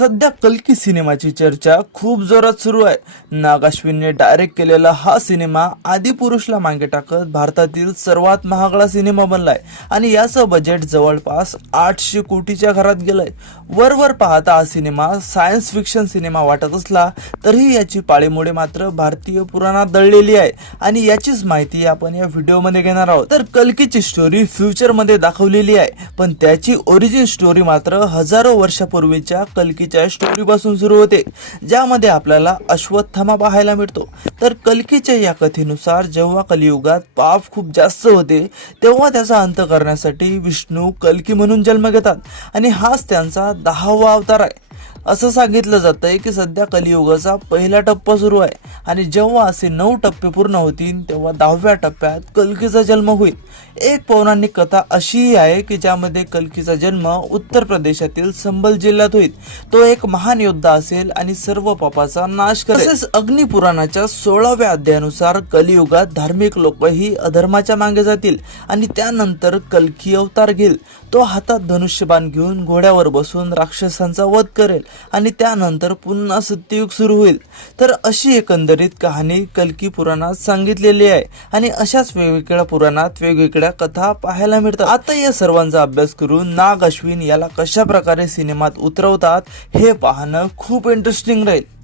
सध्या कल्की सिनेमाची चर्चा खूप जोरात सुरू आहे। नाग अश्विनने डायरेक्ट केलेला हा सिनेमा आदिपुरुषला मागे टाकत भारतातील सर्वात महागडा सिनेमा बनलाय आणि याचं बजेट जवळपास 800 कोटीच्या घरात गेलंय। वरवर पाहता हा सिनेमा सायन्स फिक्शन सिनेमा वाटत असला तरीही याची पाळेमुळे मात्र भारतीय पुराणात दडलेली आहे आणि याचीच माहिती आपण या व्हिडिओमध्ये घेणार आहोत। तर कल्कीची स्टोरी फ्युचर मध्ये दाखवलेली आहे, पण त्याची ओरिजिन स्टोरी मात्र हजारो वर्षापूर्वीच्या कल्कीच्या स्टोरी पासून सुरू होते, ज्यामध्ये आपल्याला अश्वत्थामा पाहायला मिळतो। तर कल्कीच्या या कथेनुसार जेव्हा कलियुगात पाप खूप जास्त होते तेव्हा त्याचा अंत करण्यासाठी विष्णू कल्की म्हणून जन्म घेतात आणि हाच त्यांचा 10वा अवतार आहे। असं सांगितलं जातंय की सध्या कलियुगाचा पहिला टप्पा सुरू आहे आणि जेव्हा असे 9 टप्पे पूर्ण होतील तेव्हा 10व्या टप्प्यात कल्कीचा जन्म होईल। एक पौराणिक कथा अशीही आहे की ज्यामध्ये कल्कीचा जन्म उत्तर प्रदेशातील संबल जिल्ह्यात होईल। तो एक महान योद्धा असेल आणि सर्व पापाचा नाश करेल। तसेच अग्निपुराणाच्या 16व्या अध्यायानुसार कलियुगात धार्मिक लोकही अधर्माच्या मागे जातील आणि त्यानंतर कल्की अवतार घेईल। तो हातात धनुष्यबाण घेऊन घोड्यावर बसून राक्षसांचा वध करेल आणि त्यानंतर पुन्हा सत्ययुग सुरू होईल। तर अशी एकंदरीत कहाणी कल्की पुराणात सांगितलेली आहे आणि अशाच वेगवेगळ्या पुराणात वेगवेगळ्या कथा पाहायला मिळतात। आता या सर्वांचा अभ्यास करून नाग अश्विन याला कशा प्रकारे सिनेमात उतरवतात हे पाहणं खूप इंटरेस्टिंग राहील।